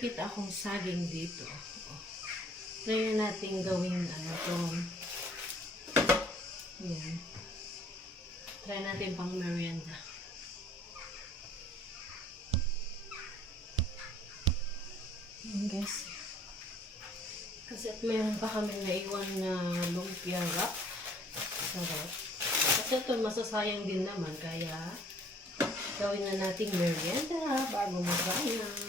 dumikit akong saging dito. Try natin gawin ano to. Yan. Try natin pang merienda. Yan guys. Kasi at mayroon pa kami naiwan na lumpia wrap. Sarap. Kasi ito masasayang din naman kaya gawin na nating merienda bago magbayang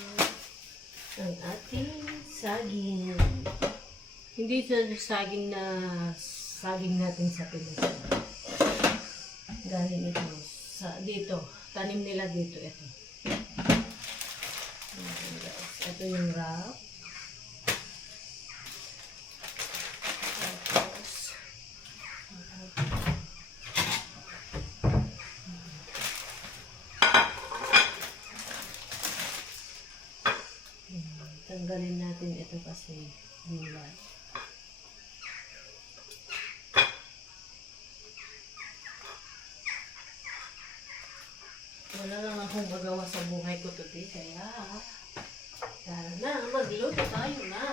ang ating saging. Hindi ito saging na saging natin sa Pinas. Galing ito sa dito. Tanim nila dito ito. Ito yung wrap. Tanggalin natin ito kasi gulay. Wala lang akong magawa sa buhay ko today, kaya tara na, magluto tayo na.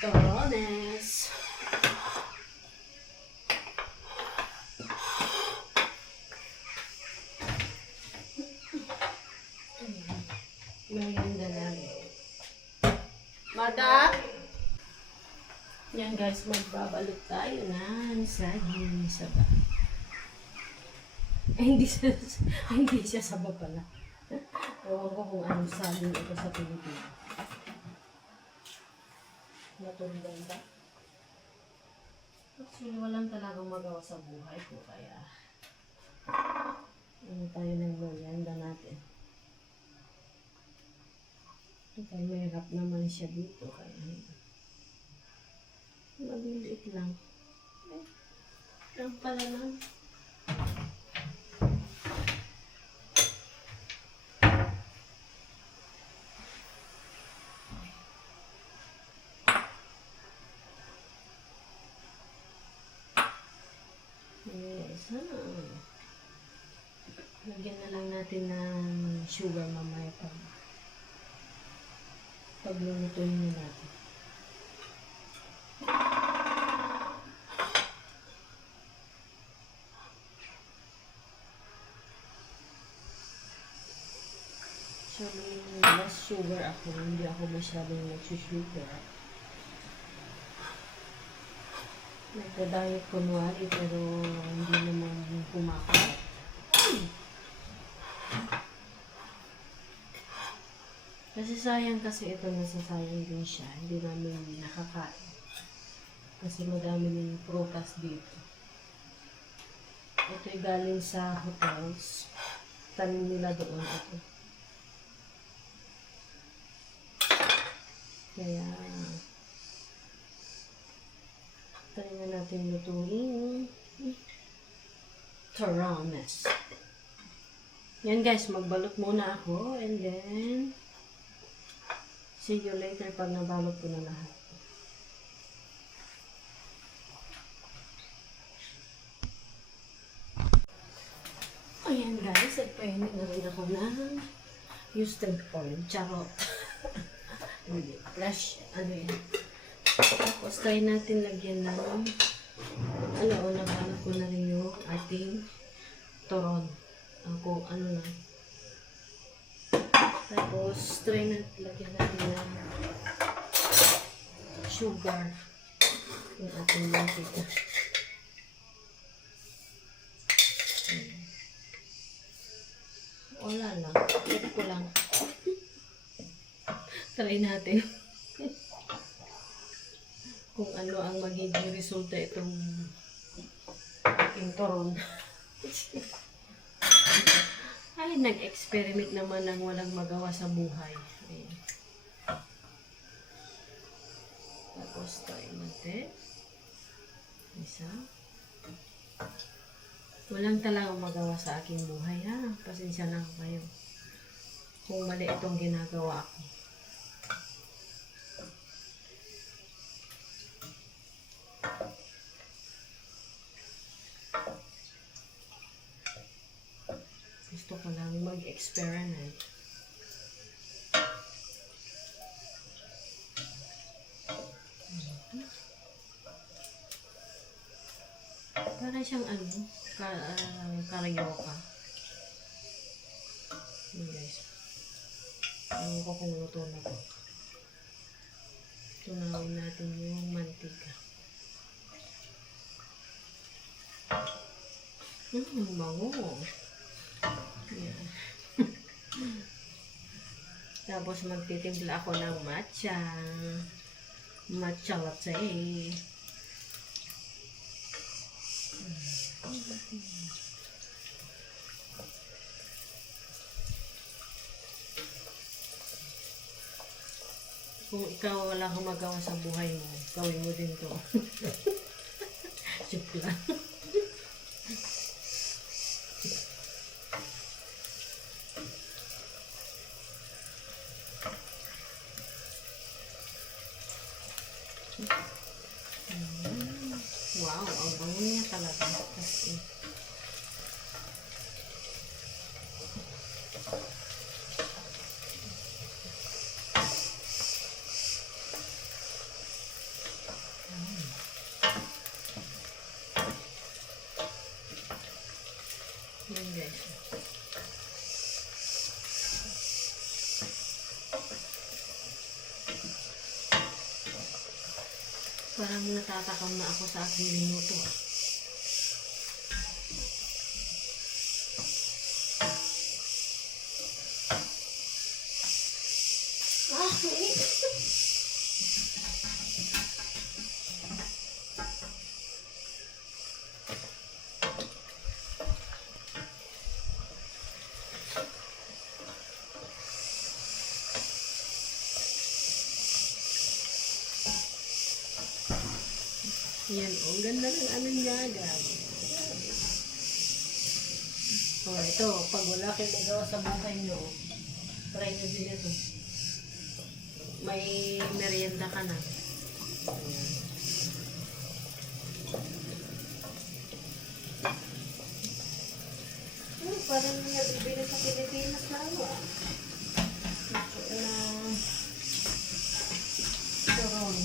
Torones. Merienda namin. Mada! Yan guys, magbabalot tayo na saging saba. Hindi siya saba pala. Ewan ko kung anong saging ito sa Pilipinas. Natulungan ba? Actually, walang talagang magawa sa buhay ko, kaya ano tayo ng merienda natin. Ito, may wrap naman siya dito, kaya mabiliit lang. Lang pala lang. Yes, lagyan na lang natin ng sugar mamaya paglulutuin na natin. So, less sugar ako. Hindi ako masyadong nagsusugar. Nagda-diet kunwari pero hindi naman kumakalat. Kasi sayang kasi ito, nasasayang din siya. Hindi namin nakakain. Kasi madami ng prutas dito. Ito'y galing sa hotels. Tanim nila doon ito. Kaya try na natin lutuin Torones. Yan guys, magbalot muna ako and then see you later pag nabalot ko na lahat. Ayan guys, at pahinit na rin ako ng Houston oil. Charot. Hindi, flash, ano yan. Tapos tayo natin lagyan ng nabalot ko na rin yung ating toron. Ako, lang. Tapos, try natin lagyan natin ng sugar. Yung ating mantika. Wala lang. Check ko lang. Try natin. Kung ano ang magiging resulta itong aking toron. Ay, nag-experiment naman ng walang magawa sa buhay. Ayan. Tapos tayo natin. Isa. Walang talagang magawa sa aking buhay, ha? Pasensya na kayo kung mali itong ginagawa ko. Gusto ko lang mag-experiment. Para siyang ano, karyoka. Yun guys. Ewan ko kung luto na to. Tunawin natin yung mantika. Bango. Yan. Tapos magtitimpla ako ng matcha. Matcha latte. Kung ikaw wala kang magawa sa buhay mo, gawin mo din to. Joke lang. Wow, ang bango niya talaga. Kasi, yun guys. Parang natatakam na ako sa aking minuto. Yan, ang ganda ng ano niya, guys. Oh, ito, pag wala kayong nagawa sa buhay nyo, try nyo din ito. May merienda ka na. Ayan. Parang nabibili sa Pilipinas na ano ah. Turon.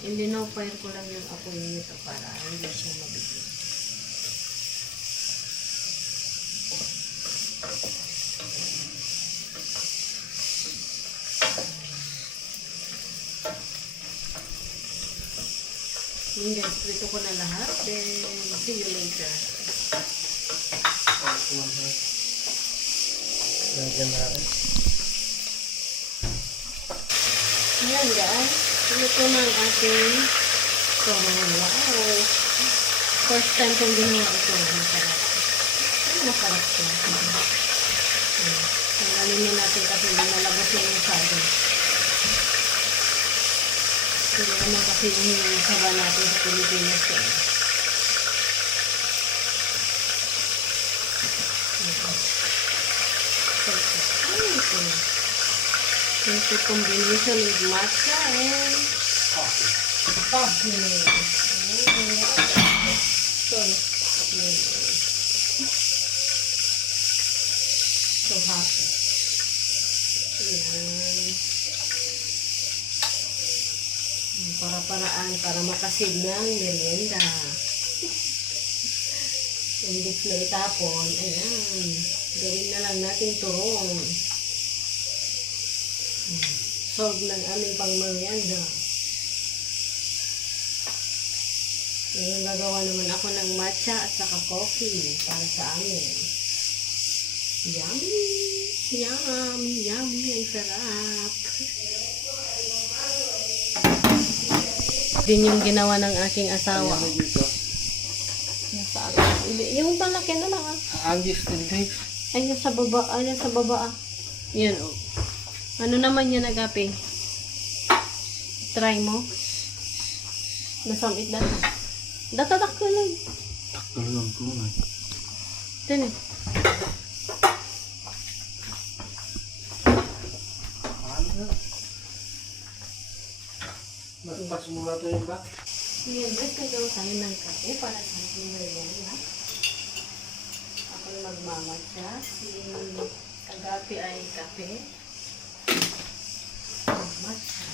Ilinopire ko lang yung apoy nito para hindi siya mabigil. Yun guys, prito ko na lahat. Then, see you later. Yan guys. Ito na ang ating turon. Wow! First time kong ginawa ito. Masarap. Masarap ito. Tanggalin na natin kasi nalabas na yung sagay. Hindi naman kasi yung saba natin sa Pilipinas. Perfect combination with matcha and coffee. So happy. Ayan. Para-paraan para makasid ng merienda. Imbis na itapon, ayan. Gawin na lang natin turon. Solve ng aming pang-merienda. Ngayon gagawa naman ako ng matcha at saka coffee para sa amin. Yummy! Yummy! Yummy! Ang sarap! Din yung ginawa ng aking asawa. Nasa akin. Yung malaki na lang ah. Agis din. Ayun sa baba. Ayun sa baba ah. Yan oh. Ano naman yan agape? Try mo. Nasamit na. Datadak ko lang. Takal lang ko na. Ito eh. Nagpas mo na ito yung ba? Ngayon, nagkagawa tayo ng kape para sa ating merienda. Ako magmamatcha. Si agape ay kape. Matcha.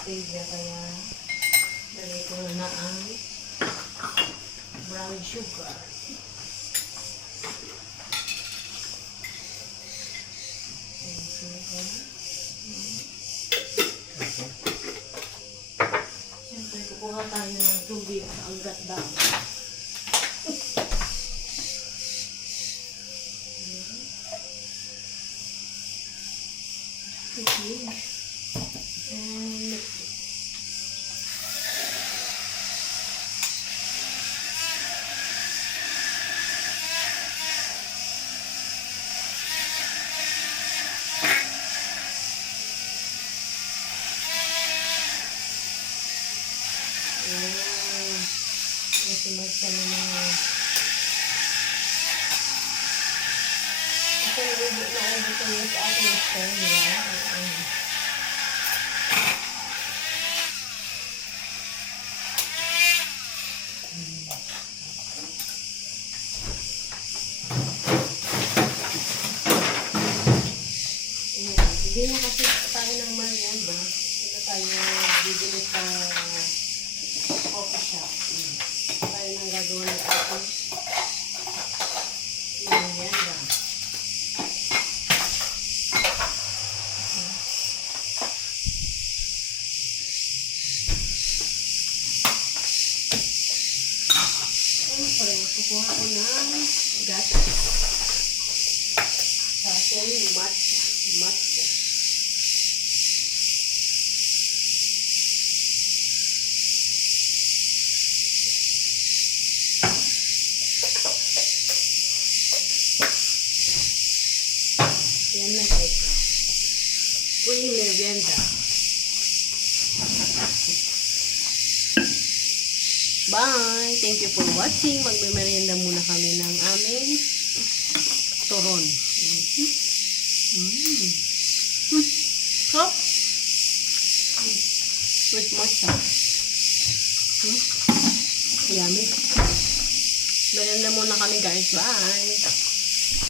stevia kaya lagay ko na ang brown sugar. Siyempre, kukuha tayo ng tubig sa agad daw. Okay. And kasi magsama na kasi nabibig na ang dito yung sa ating stone nila. Hindi na kasi tayo ng merienda. Hindi na tayo bibili sa coffee shop. Tayo nang gagawa ng ating merienda. Siyempre, kukuha ko ng gatas sa ating matcha. Yan na ito. Free merienda. Bye! Thank you for watching. Magme-merienda muna kami ng aming turon. Hop! With matcha. Yummy. Merienda muna kami guys. Bye!